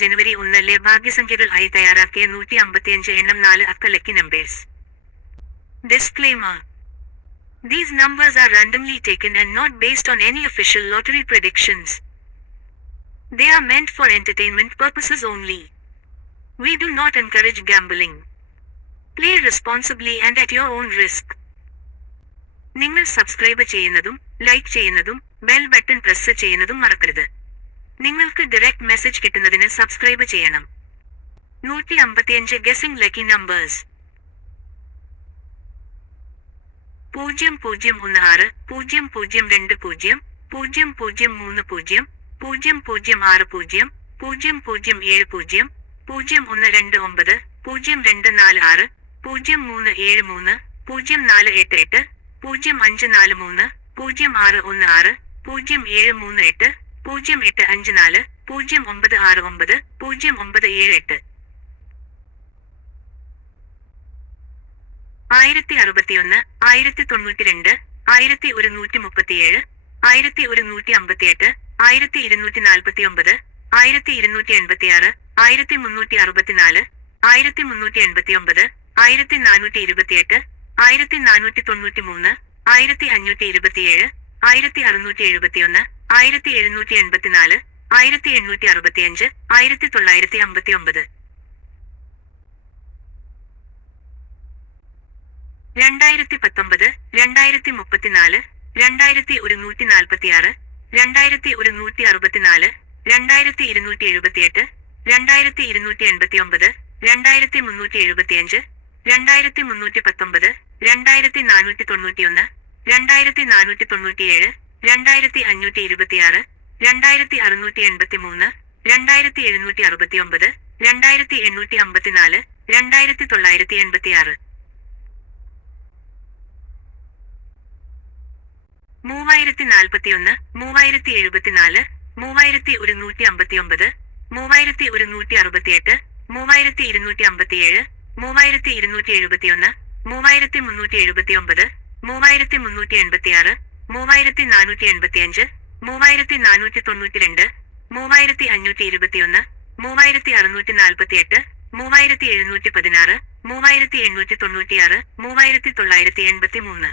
ജനുവരി ഒന്നിലെ ഭാഗ്യസംഖ്യകൾ ആയി തയ്യാറാക്കിയ നൂറ്റി അമ്പത്തിയഞ്ച് എണ്ണം നാല് അക്ക lucky numbers Disclaimer These numbers are randomly taken and not based on any official lottery predictions. They are meant for entertainment purposes only. We do not encourage gambling. Play responsibly and at your own risk. നിങ്ങൾ subscribe ചെയ്യുന്നതും like ചെയ്യുന്നതും bell button press ചെയ്യുന്നതും മറക്കരുത് നിങ്ങൾക്ക് direct message കിട്ടുന്നതിന് subscribe ചെയ്യണം. നൂറ്റി അമ്പത്തിയഞ്ച് gushing lucky numbers പൂജ്യം പൂജ്യം ഒന്ന് ആറ് പൂജ്യം പൂജ്യം രണ്ട് പൂജ്യം പൂജ്യം പൂജ്യം മൂന്ന് പൂജ്യം പൂജ്യം പൂജ്യം ആറ് പൂജ്യം പൂജ്യം പൂജ്യം ഏഴ് പൂജ്യം പൂജ്യം ഒന്ന് രണ്ട് ഒമ്പത് പൂജ്യം രണ്ട് നാല് ആറ് പൂജ്യം മൂന്ന് ഏഴ് മൂന്ന് പൂജ്യം നാല് എട്ട് എട്ട് പൂജ്യം അഞ്ച് നാല് മൂന്ന് പൂജ്യം ആറ് ഒന്ന് ആറ് പൂജ്യം ഏഴ് മൂന്ന് എട്ട് പൂജ്യം എട്ട് അഞ്ച് നാല് പൂജ്യം ഒമ്പത് ആറ് ഒമ്പത് പൂജ്യം ഒമ്പത് ഏഴ് എട്ട്. ആയിരത്തി അറുപത്തിയൊന്ന് ആയിരത്തി തൊണ്ണൂറ്റി രണ്ട് ആയിരത്തി ഒരുന്നൂറ്റി മുപ്പത്തിയേഴ് ആയിരത്തി ഒരുന്നൂറ്റി അമ്പത്തിയെട്ട് ആയിരത്തി ഇരുന്നൂറ്റി നാൽപ്പത്തി ഒമ്പത് ആയിരത്തി ഇരുന്നൂറ്റി എൺപത്തിയാറ് ആയിരത്തി മുന്നൂറ്റി അറുപത്തിനാല് ആയിരത്തി മുന്നൂറ്റി എൺപത്തി ഒമ്പത് ആയിരത്തി നാനൂറ്റി ഇരുപത്തിയെട്ട് ആയിരത്തി നാനൂറ്റി തൊണ്ണൂറ്റി മൂന്ന് ആയിരത്തി അഞ്ഞൂറ്റി ഇരുപത്തിയേഴ് ആയിരത്തി അറുന്നൂറ്റി എഴുപത്തിയൊന്ന് ആയിരത്തി എഴുന്നൂറ്റി എൺപത്തിനാല് ആയിരത്തി എണ്ണൂറ്റി അറുപത്തിയഞ്ച് ആയിരത്തി തൊള്ളായിരത്തി അമ്പത്തി ഒമ്പത് രണ്ടായിരത്തി പത്തൊമ്പത് രണ്ടായിരത്തി മുപ്പത്തിനാല് രണ്ടായിരത്തി ഒരുന്നൂറ്റി നാൽപ്പത്തിയാറ് രണ്ടായിരത്തി ഒരുന്നൂറ്റി അറുപത്തിനാല് രണ്ടായിരത്തി ഇരുന്നൂറ്റി എഴുപത്തിയെട്ട് രണ്ടായിരത്തി ഇരുന്നൂറ്റി എൺപത്തി ഒമ്പത് രണ്ടായിരത്തി മുന്നൂറ്റി എഴുപത്തിയഞ്ച് രണ്ടായിരത്തി മുന്നൂറ്റി പത്തൊമ്പത് രണ്ടായിരത്തി നാനൂറ്റി തൊണ്ണൂറ്റിയൊന്ന് രണ്ടായിരത്തി നാനൂറ്റി തൊണ്ണൂറ്റിയേഴ് രണ്ടായിരത്തി അഞ്ഞൂറ്റി ഇരുപത്തിയാറ് രണ്ടായിരത്തി അറുന്നൂറ്റി എൺപത്തി മൂന്ന് രണ്ടായിരത്തി എഴുന്നൂറ്റി അറുപത്തി ഒമ്പത് രണ്ടായിരത്തി എണ്ണൂറ്റി അമ്പത്തിനാല് രണ്ടായിരത്തി തൊള്ളായിരത്തി എൺപത്തിയാറ് മൂവായിരത്തി നാൽപ്പത്തിയൊന്ന് മൂവായിരത്തി എഴുപത്തിനാല് മൂവായിരത്തി ഒരുന്നൂറ്റി അമ്പത്തിയൊമ്പത് മൂവായിരത്തി ഒരുന്നൂറ്റി അറുപത്തിയെട്ട് മൂവായിരത്തി ഇരുന്നൂറ്റി അമ്പത്തിയേഴ് മൂവായിരത്തി ഇരുന്നൂറ്റി എഴുപത്തിയൊന്ന് മൂവായിരത്തി മുന്നൂറ്റി എഴുപത്തിയൊമ്പത് മൂവായിരത്തി മുന്നൂറ്റി എൺപത്തിയാറ് മൂവായിരത്തി നാനൂറ്റി എൺപത്തിയഞ്ച് മൂവായിരത്തി നാനൂറ്റി തൊണ്ണൂറ്റിരണ്ട് മൂവായിരത്തി അഞ്ഞൂറ്റി ഇരുപത്തിയൊന്ന് മൂവായിരത്തി അറുന്നൂറ്റി നാൽപ്പത്തിയെട്ട് മൂവായിരത്തി എഴുന്നൂറ്റി പതിനാറ് മൂവായിരത്തി എണ്ണൂറ്റി തൊണ്ണൂറ്റിയാറ് മൂവായിരത്തി തൊള്ളായിരത്തി എൺപത്തി മൂന്ന്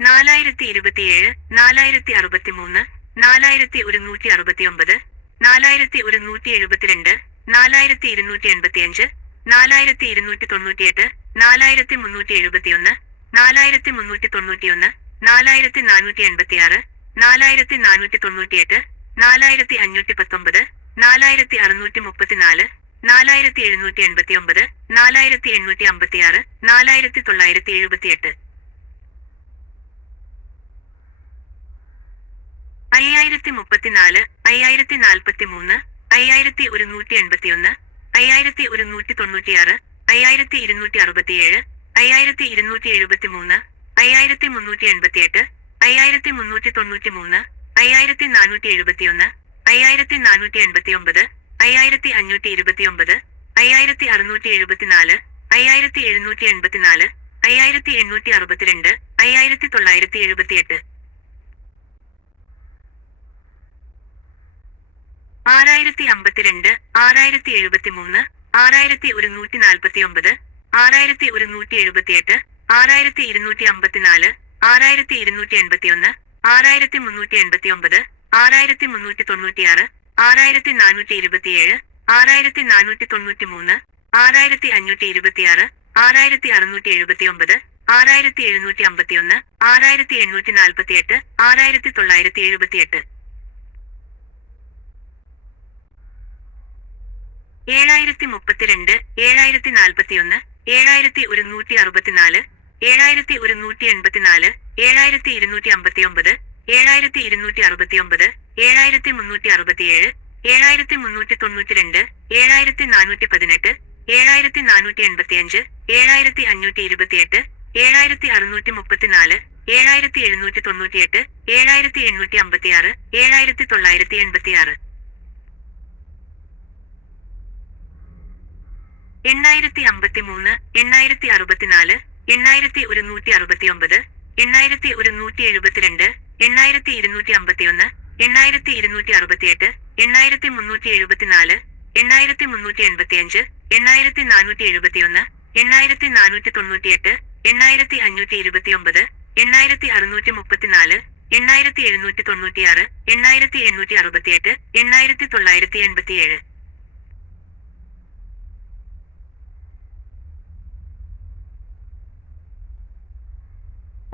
നാലായിരത്തി ഇരുപത്തിയേഴ് നാലായിരത്തി അറുപത്തിമൂന്ന് നാലായിരത്തി ഒരുന്നൂറ്റി അറുപത്തിയൊമ്പത് നാലായിരത്തി ഒരുന്നൂറ്റി എഴുപത്തിരണ്ട് നാലായിരത്തി ഇരുന്നൂറ്റി എൺപത്തിയഞ്ച് നാലായിരത്തി ഇരുന്നൂറ്റി തൊണ്ണൂറ്റിയെട്ട് നാലായിരത്തി മുന്നൂറ്റി എഴുപത്തിയൊന്ന് നാലായിരത്തി മുന്നൂറ്റി തൊണ്ണൂറ്റിയൊന്ന് നാലായിരത്തി നാനൂറ്റി എൺപത്തിയാറ് നാലായിരത്തി നാനൂറ്റി തൊണ്ണൂറ്റിയെട്ട് നാലായിരത്തി അഞ്ഞൂറ്റി പത്തൊമ്പത് നാലായിരത്തി അറുന്നൂറ്റി മുപ്പത്തിനാല് നാലായിരത്തി എഴുന്നൂറ്റി എൺപത്തിയൊമ്പത് നാലായിരത്തി എണ്ണൂറ്റി അമ്പത്തിയാറ് നാലായിരത്തി തൊള്ളായിരത്തി എഴുപത്തിയെട്ട് അയ്യായിരത്തി മുപ്പത്തിനാല് അയ്യായിരത്തി നാൽപ്പത്തി മൂന്ന് അയ്യായിരത്തി ഒരുന്നൂറ്റി എൺപത്തിയൊന്ന് അയ്യായിരത്തി ഒരുന്നൂറ്റി തൊണ്ണൂറ്റിയാറ് അയ്യായിരത്തി ഇരുന്നൂറ്റി അറുപത്തിയേഴ് അയ്യായിരത്തി ഇരുന്നൂറ്റി എഴുപത്തി മൂന്ന് അയ്യായിരത്തി മുന്നൂറ്റി എൺപത്തിയെട്ട് അയ്യായിരത്തി മുന്നൂറ്റി തൊണ്ണൂറ്റി മൂന്ന് അയ്യായിരത്തി നാനൂറ്റി എഴുപത്തിയൊന്ന് അയ്യായിരത്തി നാനൂറ്റി എൺപത്തി ഒമ്പത് അയ്യായിരത്തി അഞ്ഞൂറ്റി ഇരുപത്തിയൊമ്പത് അയ്യായിരത്തി അറുന്നൂറ്റി എഴുപത്തിനാല് അയ്യായിരത്തി എഴുന്നൂറ്റി എൺപത്തിനാല് അയ്യായിരത്തി എണ്ണൂറ്റി അറുപത്തിരണ്ട് അയ്യായിരത്തി തൊള്ളായിരത്തി എഴുപത്തിയെട്ട് ആറായിരത്തി അമ്പത്തിരണ്ട് ആറായിരത്തി എഴുപത്തി മൂന്ന് ആറായിരത്തി ഒരുന്നൂറ്റി നാൽപ്പത്തി ഒമ്പത് ആറായിരത്തി ഒരുന്നൂറ്റി എഴുപത്തിയെട്ട് ആറായിരത്തി ഇരുന്നൂറ്റി അമ്പത്തിനാല് ആറായിരത്തി ഇരുന്നൂറ്റി എൺപത്തിയൊന്ന് ആറായിരത്തി മുന്നൂറ്റി എൺപത്തി ഒമ്പത് ആറായിരത്തി മുന്നൂറ്റി തൊണ്ണൂറ്റിയാറ് ആറായിരത്തി നാനൂറ്റി ഇരുപത്തിയേഴ് ആറായിരത്തി നാനൂറ്റി തൊണ്ണൂറ്റി മൂന്ന് ആറായിരത്തി അഞ്ഞൂറ്റി ഇരുപത്തിയാറ് ആറായിരത്തി അറുന്നൂറ്റി എഴുപത്തി ഒമ്പത് ആറായിരത്തി എഴുന്നൂറ്റി അമ്പത്തിയൊന്ന് ആറായിരത്തി എണ്ണൂറ്റി നാൽപ്പത്തിയെട്ട് ആറായിരത്തി തൊള്ളായിരത്തി എഴുപത്തിയെട്ട് ഏഴായിരത്തി മുപ്പത്തിരണ്ട് ഏഴായിരത്തി നാൽപ്പത്തിയൊന്ന് ഏഴായിരത്തി ഒരുന്നൂറ്റി അറുപത്തിനാല് ഏഴായിരത്തി ഒരുന്നൂറ്റി എൺപത്തിനാല് ഏഴായിരത്തി ഇരുന്നൂറ്റി അമ്പത്തിയൊമ്പത് ഏഴായിരത്തി ഇരുന്നൂറ്റി അറുപത്തിയൊമ്പത് ഏഴായിരത്തി മുന്നൂറ്റി അറുപത്തിയേഴ് ഏഴായിരത്തി മുന്നൂറ്റി തൊണ്ണൂറ്റിരണ്ട് ഏഴായിരത്തി നാനൂറ്റി പതിനെട്ട് ഏഴായിരത്തി നാനൂറ്റി എൺപത്തിയഞ്ച് ഏഴായിരത്തി അഞ്ഞൂറ്റി ഇരുപത്തിയെട്ട് ഏഴായിരത്തി അറുന്നൂറ്റി മുപ്പത്തിനാല് ഏഴായിരത്തി എഴുന്നൂറ്റി തൊണ്ണൂറ്റിയെട്ട് ഏഴായിരത്തി എണ്ണൂറ്റി അമ്പത്തിയാറ് ഏഴായിരത്തി തൊള്ളായിരത്തി എൺപത്തിയാറ് എണ്ണായിരത്തി അമ്പത്തിമൂന്ന് എണ്ണായിരത്തി അറുപത്തിനാല് എണ്ണായിരത്തി ഒരുന്നൂറ്റി അറുപത്തിയൊമ്പത് എണ്ണായിരത്തി ഒരുന്നൂറ്റി എഴുപത്തിരണ്ട് എണ്ണായിരത്തി ഇരുന്നൂറ്റി അമ്പത്തിയൊന്ന് എണ്ണായിരത്തി ഇരുന്നൂറ്റി അറുപത്തിയെട്ട് എണ്ണായിരത്തി മുന്നൂറ്റി എഴുപത്തിനാല് എണ്ണായിരത്തി മുന്നൂറ്റി എൺപത്തിയഞ്ച് എണ്ണായിരത്തി നാനൂറ്റി എഴുപത്തിയൊന്ന് എണ്ണായിരത്തി നാനൂറ്റി തൊണ്ണൂറ്റിയെട്ട് എണ്ണായിരത്തി അഞ്ഞൂറ്റി ഇരുപത്തിയൊമ്പത് എണ്ണായിരത്തി അറുന്നൂറ്റി മുപ്പത്തിനാല് എണ്ണായിരത്തി എഴുന്നൂറ്റി തൊണ്ണൂറ്റിയാറ് എണ്ണായിരത്തി എണ്ണൂറ്റി അറുപത്തിയെട്ട് എണ്ണായിരത്തി തൊള്ളായിരത്തി എൺപത്തിയേഴ്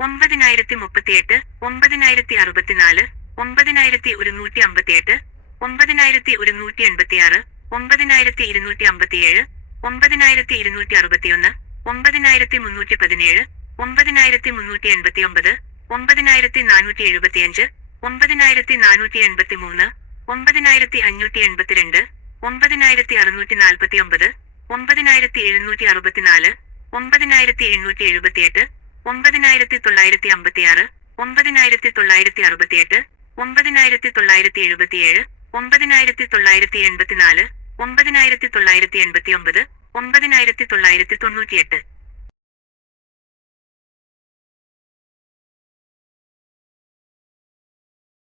ഒമ്പതിനായിരത്തി മുപ്പത്തിയെട്ട് ഒമ്പതിനായിരത്തി അറുപത്തിനാല് ഒമ്പതിനായിരത്തി ഒരുന്നൂറ്റി അമ്പത്തിയെട്ട് ഒമ്പതിനായിരത്തി ഒരുന്നൂറ്റി എൺപത്തിയാറ് ഒമ്പതിനായിരത്തി ഇരുന്നൂറ്റി അമ്പത്തിയേഴ് ഒമ്പതിനായിരത്തി ഇരുന്നൂറ്റി അറുപത്തിയൊന്ന് ഒമ്പതിനായിരത്തി മുന്നൂറ്റി പതിനേഴ് ഒമ്പതിനായിരത്തി മുന്നൂറ്റി എൺപത്തിയൊമ്പത് ഒമ്പതിനായിരത്തി നാനൂറ്റി എഴുപത്തിയഞ്ച് ഒമ്പതിനായിരത്തി നാനൂറ്റി എൺപത്തി മൂന്ന് ഒമ്പതിനായിരത്തി അഞ്ഞൂറ്റി എൺപത്തിരണ്ട് ഒമ്പതിനായിരത്തി അറുന്നൂറ്റി നാൽപ്പത്തി ഒമ്പത് ഒമ്പതിനായിരത്തി എഴുന്നൂറ്റി അറുപത്തിനാല് ഒമ്പതിനായിരത്തി എണ്ണൂറ്റി എഴുപത്തിയെട്ട് ഒമ്പതിനായിരത്തി തൊള്ളായിരത്തി അമ്പത്തിയാറ് ഒമ്പതിനായിരത്തി തൊള്ളായിരത്തി അറുപത്തിയെട്ട് ഒമ്പതിനായിരത്തി തൊള്ളായിരത്തി എഴുപത്തിയേഴ് ഒമ്പതിനായിരത്തി തൊള്ളായിരത്തി എൺപത്തിനാല് ഒമ്പതിനായിരത്തി തൊള്ളായിരത്തി എൺപത്തി ഒമ്പത് ഒമ്പതിനായിരത്തി തൊള്ളായിരത്തി തൊണ്ണൂറ്റിയെട്ട്